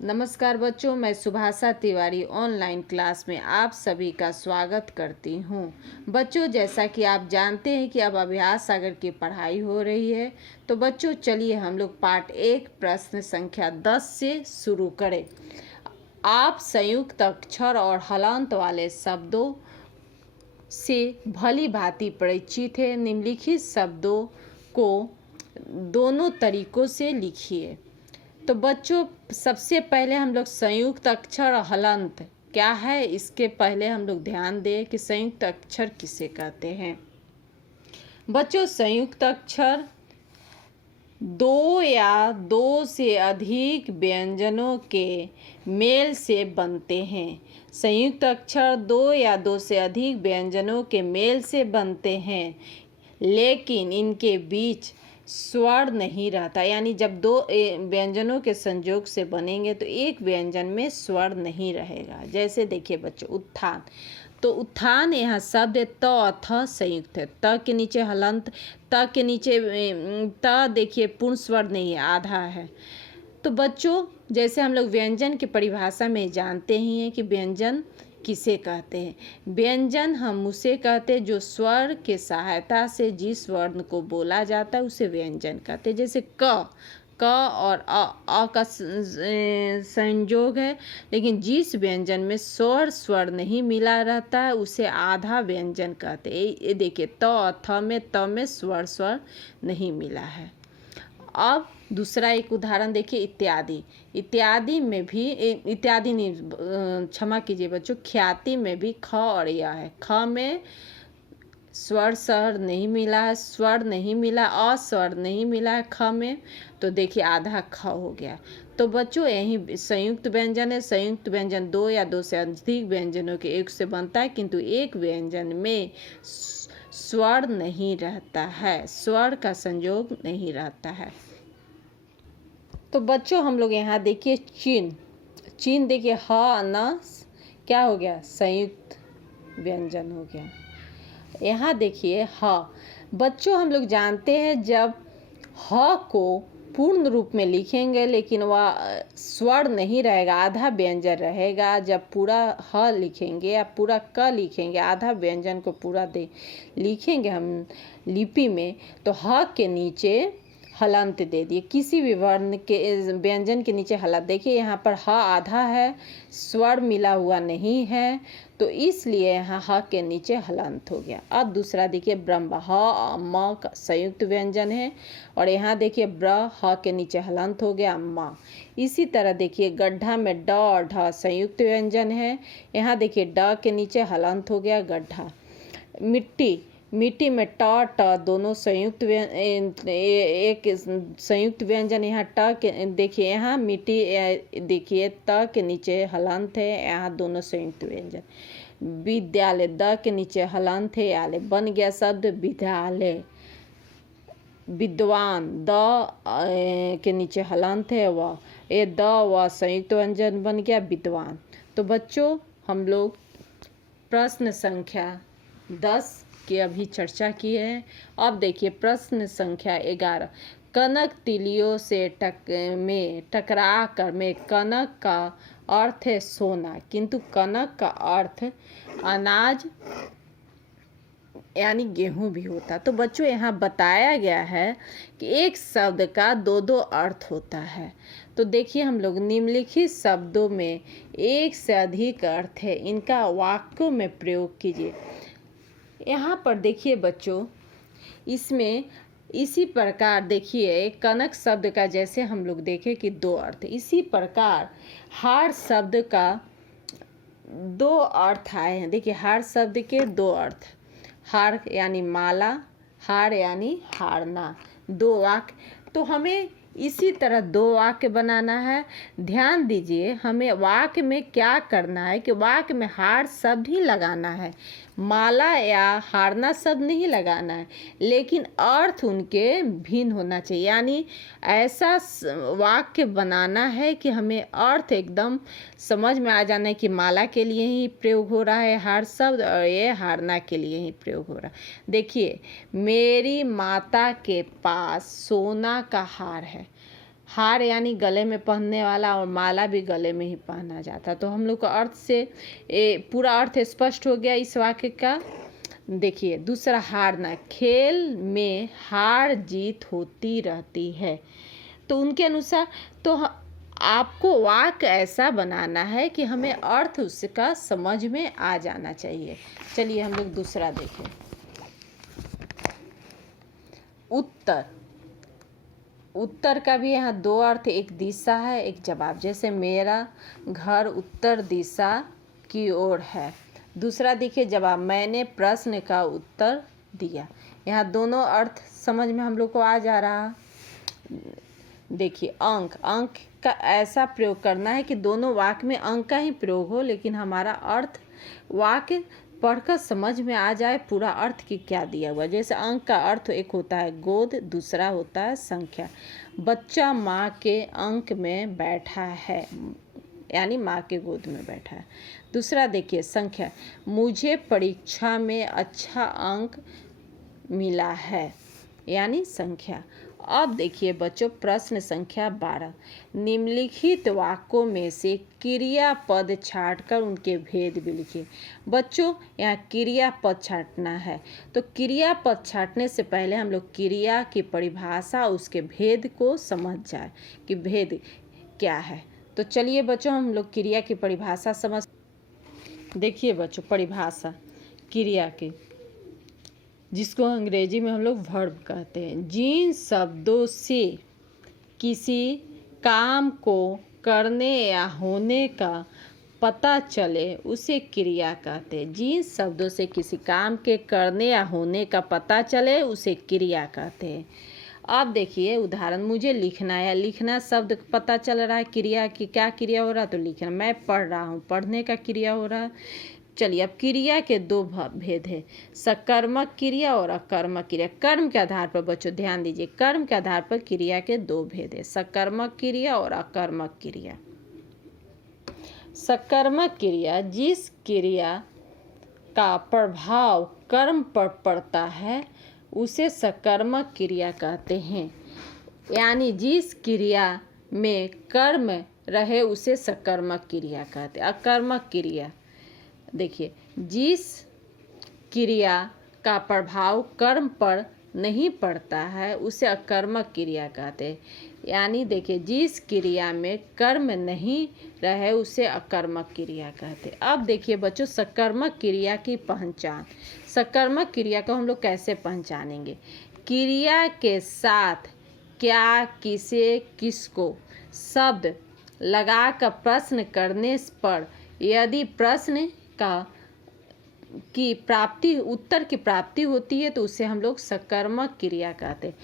नमस्कार बच्चों, मैं सुभाषा तिवारी ऑनलाइन क्लास में आप सभी का स्वागत करती हूँ। बच्चों, जैसा कि आप जानते हैं कि अब अभ्यास सागर की पढ़ाई हो रही है, तो बच्चों चलिए हम लोग पाठ 1 प्रश्न संख्या 10 से शुरू करें। आप संयुक्त अक्षर और हलंत वाले शब्दों से भली भांति परिचित हैं। निम्नलिखित शब्दों को दोनों तरीकों से लिखिए। तो बच्चों, सबसे पहले हम लोग संयुक्त अक्षर और हलंत क्या है, इसके पहले हम लोग ध्यान दें कि संयुक्त अक्षर किसे कहते हैं। बच्चों, संयुक्त अक्षर दो या दो से अधिक व्यंजनों के मेल से बनते हैं। संयुक्त अक्षर दो या दो से अधिक व्यंजनों के मेल से बनते हैं, लेकिन इनके बीच स्वर नहीं रहता। यानी जब दो व्यंजनों के संयोग से बनेंगे तो एक व्यंजन में स्वर नहीं रहेगा। जैसे देखिए बच्चों, उत्थान। तो उत्थान यहाँ शब्द त थ संयुक्त है। त के नीचे हलंत, त के नीचे त देखिए पूर्ण स्वर नहीं है, आधा है। तो बच्चों, जैसे हम लोग व्यंजन की परिभाषा में जानते ही हैं कि व्यंजन किसे कहते हैं। व्यंजन हम उसे कहते हैं जो स्वर के सहायता से जिस वर्ण को बोला जाता है उसे व्यंजन कहते हैं। जैसे क और अ का संयोग है, लेकिन जिस व्यंजन में स्वर नहीं मिला रहता है उसे आधा व्यंजन कहते हैं। ये देखिए, त थ में त में स्वर नहीं मिला है। अब दूसरा एक उदाहरण देखिए, इत्यादि। इत्यादि में भी इत्यादि नहीं, क्षमा कीजिए बच्चों, ख्याति में भी ख और या है। ख में स्वर नहीं मिला है, स्वर नहीं मिला, अस्वर नहीं मिला है ख में, तो देखिए आधा ख हो गया। तो बच्चों, यही संयुक्त व्यंजन है। संयुक्त व्यंजन दो या दो से अधिक व्यंजनों के एक से बनता है, किंतु एक व्यंजन में स्वर नहीं रहता है, स्वर का संयोग नहीं रहता है। तो बच्चों, हम लोग यहाँ देखिए चिन्ह देखिए, ह न क्या हो गया, संयुक्त व्यंजन हो गया। यहाँ देखिए ह। बच्चों, हम लोग जानते हैं जब ह को पूर्ण रूप में लिखेंगे लेकिन वह स्वर नहीं रहेगा, आधा व्यंजन रहेगा। जब पूरा ह लिखेंगे या पूरा क लिखेंगे, आधा व्यंजन को पूरा लिखेंगे हम लिपि में, तो ह के नीचे हलंत दे दिए। किसी भी वर्ण के व्यंजन के नीचे हलंत। देखिए यहाँ पर ह आधा है, स्वर मिला हुआ नहीं है, तो इसलिए यहाँ ह के नीचे हलंत हो गया। अब दूसरा देखिए, ब्रह्म। ह म का संयुक्त व्यंजन है और यहाँ देखिए ब्र, ह के नीचे हलंत हो गया म। इसी तरह देखिए गड्ढा में ड और ढ संयुक्त व्यंजन है। यहाँ देखिए ड के नीचे हलंत हो गया, गड्ढा। मिट्टी में ट ट दोनों संयुक्त एक संयुक्त व्यंजन। यहाँ ट के देखिए, यहाँ मिट्टी देखिए त के नीचे हलंत है, यहाँ दोनों संयुक्त व्यंजन। विद्यालय, द के नीचे हलंत है, आले बन गया शब्द विद्यालय। विद्वान, द के नीचे हलंत है, व ये द व संयुक्त व्यंजन बन गया विद्वान। तो बच्चों, हम लोग प्रश्न संख्या 10 की अभी चर्चा की है। अब देखिए प्रश्न संख्या 11। कनक तिलियों से टकरा कर में कनक का अर्थ है सोना, किंतु कनक का अर्थ अनाज यानी गेहूं भी होता। तो बच्चों, यहाँ बताया गया है कि एक शब्द का दो दो अर्थ होता है। तो देखिए, हम लोग निम्नलिखित शब्दों में एक से अधिक अर्थ है, इनका वाक्यों में प्रयोग कीजिए। यहाँ पर देखिए बच्चों, इसमें इसी प्रकार देखिए कनक शब्द का जैसे हम लोग देखें कि दो अर्थ, इसी प्रकार हार शब्द का दो अर्थ आए हैं। देखिए हार शब्द के दो अर्थ, हार यानी माला, हार यानी हारना, दो वाक्य। तो हमें इसी तरह दो वाक्य बनाना है। ध्यान दीजिए, हमें वाक्य में क्या करना है कि वाक्य में हार शब्द ही लगाना है, माला या हारना शब्द नहीं लगाना है, लेकिन अर्थ उनके भिन्न होना चाहिए। यानी ऐसा वाक्य बनाना है कि हमें अर्थ एकदम समझ में आ जाना है कि माला के लिए ही प्रयोग हो रहा है हार शब्द और ये हारना के लिए ही प्रयोग हो रहा है। देखिए, मेरी माता के पास सोना का हार है। हार यानी गले में पहनने वाला, और माला भी गले में ही पहना जाता। तो हम लोग का अर्थ से पूरा अर्थ स्पष्ट हो गया इस वाक्य का। देखिए दूसरा, हारना, खेल में हार जीत होती रहती है। तो उनके अनुसार तो आपको वाक्य ऐसा बनाना है कि हमें अर्थ उसका समझ में आ जाना चाहिए। चलिए हम लोग दूसरा देखें। उत्तर, उत्तर का भी यहाँ दो अर्थ, एक दिशा है, एक जवाब। जैसे मेरा घर उत्तर दिशा की ओर है। दूसरा देखिए जवाब, मैंने प्रश्न का उत्तर दिया। यहाँ दोनों अर्थ समझ में हम लोग को आ जा रहा। देखिए अंक, अंक का ऐसा प्रयोग करना है कि दोनों वाक्य में अंक का ही प्रयोग हो, लेकिन हमारा अर्थ वाक्य पढ़कर समझ में आ जाए पूरा अर्थ की क्या दिया हुआ। जैसे अंक का अर्थ एक होता है गोद, दूसरा होता है संख्या। बच्चा माँ के अंक में बैठा है, यानी माँ के गोद में बैठा है। दूसरा देखिए संख्या, मुझे परीक्षा में अच्छा अंक मिला है, यानी संख्या। अब देखिए बच्चों प्रश्न संख्या 12, निम्नलिखित वाक्यों में से क्रियापद छांटकर उनके भेद भी लिखिए। बच्चों यहाँ क्रियापद छांटना है, तो क्रियापद छांटने से पहले हम लोग क्रिया की परिभाषा, उसके भेद को समझ जाए कि भेद क्या है। तो चलिए बच्चों हम लोग क्रिया की परिभाषा समझ। देखिए बच्चों परिभाषा क्रिया की, जिसको अंग्रेजी में हम लोग वर्ब कहते हैं, जिन शब्दों से किसी काम को करने या होने का पता चले उसे क्रिया कहते हैं। जिन शब्दों से किसी काम के करने या होने का पता चले उसे क्रिया कहते हैं। अब देखिए उदाहरण, मुझे लिखना है, लिखना शब्द पता चल रहा है, क्रिया की क्या क्रिया हो रहा है, तो लिखना। मैं पढ़ रहा हूँ, पढ़ने का क्रिया हो रहा है। चलिए अब क्रिया के दो भेद है, सकर्मक क्रिया और अकर्मक क्रिया। कर्म के आधार पर बच्चों ध्यान दीजिए, कर्म के आधार पर क्रिया के दो भेद है, सकर्मक क्रिया और अकर्मक क्रिया। सकर्मक क्रिया, जिस क्रिया का प्रभाव कर्म पर पड़ता है उसे सकर्मक क्रिया कहते हैं। यानी जिस क्रिया में कर्म रहे उसे सकर्मक क्रिया कहते हैं। अकर्मक क्रिया, देखिए जिस क्रिया का प्रभाव कर्म पर नहीं पड़ता है उसे अकर्मक क्रिया कहते हैं। यानी देखिए जिस क्रिया में कर्म नहीं रहे उसे अकर्मक क्रिया कहते हैं। अब देखिए बच्चों सकर्मक क्रिया की पहचान। सकर्मक क्रिया को हम लोग कैसे पहचानेंगे? क्रिया के साथ क्या, किसे, किसको शब्द लगाकर प्रश्न करने पर यदि प्रश्न का की प्राप्ति, उत्तर की प्राप्ति होती है तो उसे हम लोग सकर्मक क्रिया कहते हैं।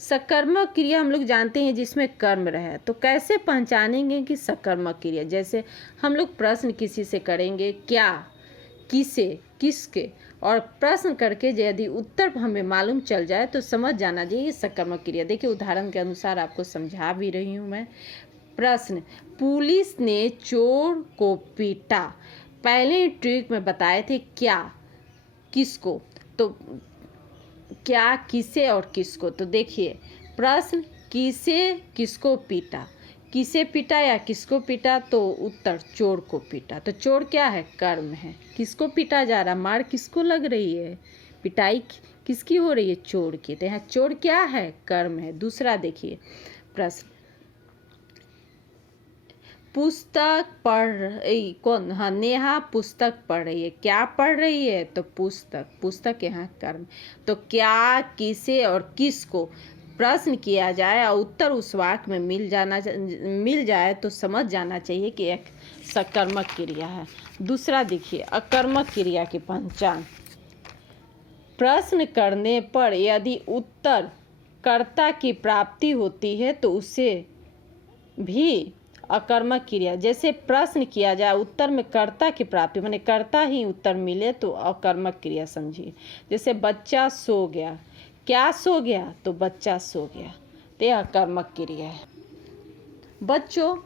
सकर्मक क्रिया हम लोग जानते हैं जिसमें कर्म रहे। तो कैसे पहचानेंगे कि सकर्मक क्रिया? जैसे हम लोग प्रश्न किसी से करेंगे, क्या, किसे, किसके, और प्रश्न करके यदि उत्तर हमें मालूम चल जाए तो समझ जाना चाहिए सकर्मक क्रिया। देखिए उदाहरण के अनुसार आपको समझा भी रही हूँ मैं। प्रश्न, पुलिस ने चोर को पीटा। पहले ट्रिक में बताए थे क्या, किसको, तो क्या, किसे और किसको। तो देखिए प्रश्न किसे, किसको पीटा, किसे पीटा या किसको पीटा, तो उत्तर चोर को पीटा। तो चोर क्या है? कर्म है। किसको पीटा जा रहा, मार किसको लग रही है, पिटाई किसकी हो रही है? चोर की। तो यहाँ चोर क्या है? कर्म है। दूसरा देखिए प्रश्न, पुस्तक पढ़ रही कौन? हाँ नेहा पुस्तक पढ़ रही है। क्या पढ़ रही है? तो पुस्तक। पुस्तक यहाँ कर्म। तो क्या, किसे और किसको प्रश्न किया जाए और उत्तर उस वाक्य में मिल जाए तो समझ जाना चाहिए कि एक सकर्मक क्रिया है। दूसरा देखिए अकर्मक क्रिया की पहचान। प्रश्न करने पर यदि उत्तर कर्ता की प्राप्ति होती है तो उसे भी अकर्मक क्रिया। जैसे प्रश्न किया जाए उत्तर में कर्ता की प्राप्ति, माने कर्ता ही उत्तर मिले तो अकर्मक क्रिया समझिए। जैसे बच्चा सो गया, क्या सो गया? तो बच्चा सो गया। तो यह अकर्मक क्रिया है। बच्चों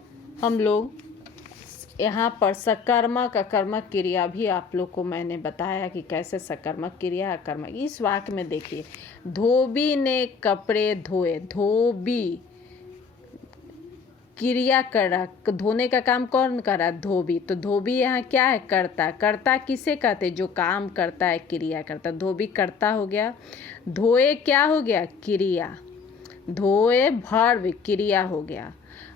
हम लोग यहाँ पर सकर्मक अकर्मक क्रिया भी आप लोग को मैंने बताया कि कैसे सकर्मक क्रिया अकर्मक। इस वाक्य में देखिए, धोबी ने कपड़े धोए। धोबी क्रिया कर रहा, धोने का काम कौन कर रहा? धोबी। तो धोबी यहाँ क्या है? कर्ता। कर्ता किसे कहते? जो काम करता है, क्रिया करता। धोबी कर्ता हो गया। धोए क्या हो गया? क्रिया। धोए भर्व, क्रिया हो गया।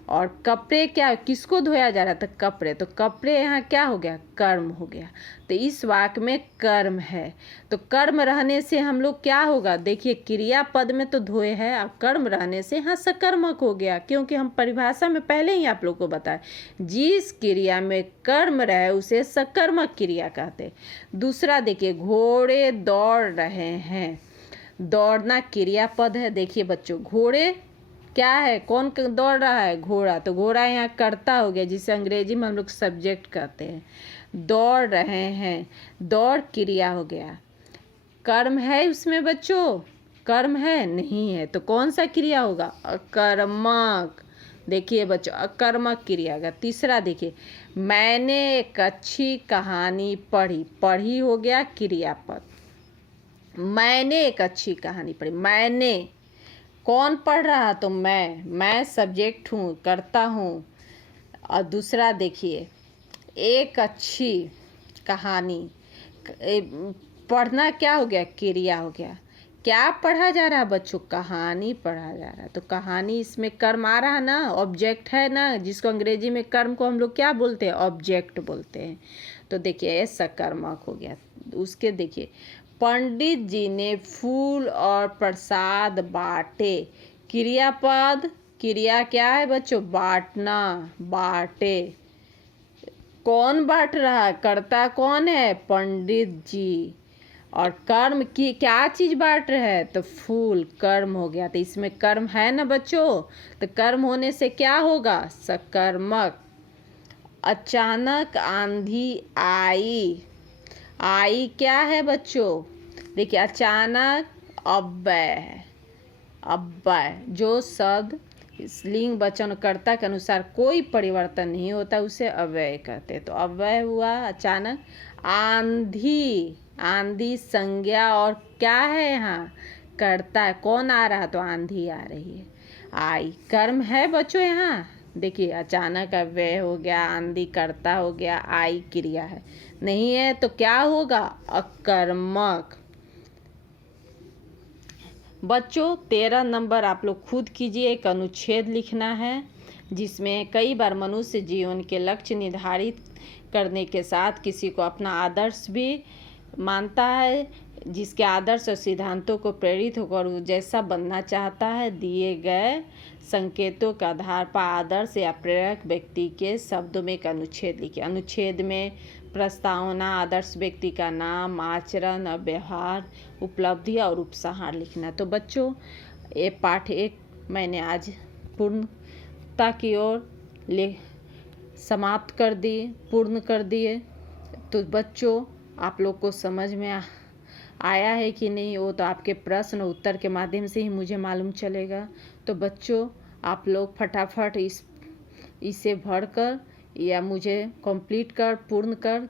और कपड़े क्या, किसको धोया जा रहा था? कपड़े। तो कपड़े यहाँ क्या हो गया? कर्म हो गया। तो इस वाक्य में कर्म है। तो कर्म रहने से हम लोग क्या होगा? देखिए, क्रिया पद में तो धोए है, और कर्म रहने से यहाँ सकर्मक हो गया, क्योंकि हम परिभाषा में पहले ही आप लोग को बताए, जिस क्रिया में कर्म रहे उसे सकर्मक क्रिया कहते। दूसरा देखिए, घोड़े दौड़ रहे हैं। दौड़ना क्रिया पद है। देखिए बच्चों, घोड़े क्या है? कौन दौड़ रहा है? घोड़ा। तो घोड़ा यहाँ कर्ता हो गया, जिसे अंग्रेजी में हम लोग सब्जेक्ट कहते हैं। दौड़ रहे हैं, दौड़ क्रिया हो गया। कर्म है उसमें बच्चों? कर्म है? नहीं है। तो कौन सा क्रिया होगा? अकर्मक। देखिए बच्चों, अकर्मक क्रिया का। तीसरा देखिए, मैंने एक अच्छी कहानी पढ़ी। पढ़ी हो गया क्रियापद। मैंने एक अच्छी कहानी पढ़ी। मैंने, कौन पढ़ रहा? तो मैं सब्जेक्ट हूँ, करता हूँ। और दूसरा देखिए, एक अच्छी कहानी, पढ़ना क्या हो गया? क्रिया हो गया। क्या पढ़ा जा रहा है बच्चों? कहानी पढ़ा जा रहा है। तो कहानी, इसमें कर्म आ रहा है ना, ऑब्जेक्ट है ना, जिसको अंग्रेजी में कर्म को हम लोग क्या बोलते हैं? ऑब्जेक्ट बोलते हैं। तो देखिए, सकर्मक हो गया। उसके देखिए, पंडित जी ने फूल और प्रसाद बांटे। क्रियापद। क्रिया क्या है बच्चों? बांटना, बांटे। कौन बांट रहा है? कर्ता कौन है? पंडित जी। और कर्म की क्या चीज बांट रहे हैं? तो फूल। कर्म हो गया। तो इसमें कर्म है ना बच्चों? तो कर्म होने से क्या होगा? सकर्मक। अचानक आंधी आई। आई क्या है बच्चों? देखिए, अचानक अव्यय है। अव्यय, जो शब्द लिंग वचन कर्ता के अनुसार कोई परिवर्तन नहीं होता, उसे अव्यय कहते हैं। तो अव्यय हुआ अचानक। आंधी। आंधी संज्ञा और क्या है यहाँ? कर्ता है। कौन आ रहा? तो आंधी आ रही है। आई कर्म है बच्चों यहाँ। देखिए, अचानक अव्यय हो गया, आंधी कर्ता हो गया, आई क्रिया है। नहीं है तो क्या होगा? अकर्मक। बच्चों 13 नंबर आप लोग खुद कीजिए। एक अनुच्छेद लिखना है, जिसमें कई बार मनुष्य जीवन के लक्ष्य निर्धारित करने के साथ किसी को अपना आदर्श भी मानता है, जिसके आदर्श और सिद्धांतों को प्रेरित होकर वो जैसा बनना चाहता है। दिए गए संकेतों के आधार पर आदर्श या प्रेरक व्यक्ति के शब्दों में एक अनुच्छेद लिखिए। अनुच्छेद में प्रस्तावना, आदर्श व्यक्ति का नाम, आचरण और व्यवहार, उपलब्धि और उपसंहार लिखना। तो बच्चों, ये पाठ 1 मैंने आज पूर्णता की ओर समाप्त कर दिए, पूर्ण कर दिए। तो बच्चों, आप लोग को समझ में आया है कि नहीं, वो तो आपके प्रश्न उत्तर के माध्यम से ही मुझे मालूम चलेगा। तो बच्चों, आप लोग फटाफट इसे भरकर या मुझे कंप्लीट कर, पूर्ण कर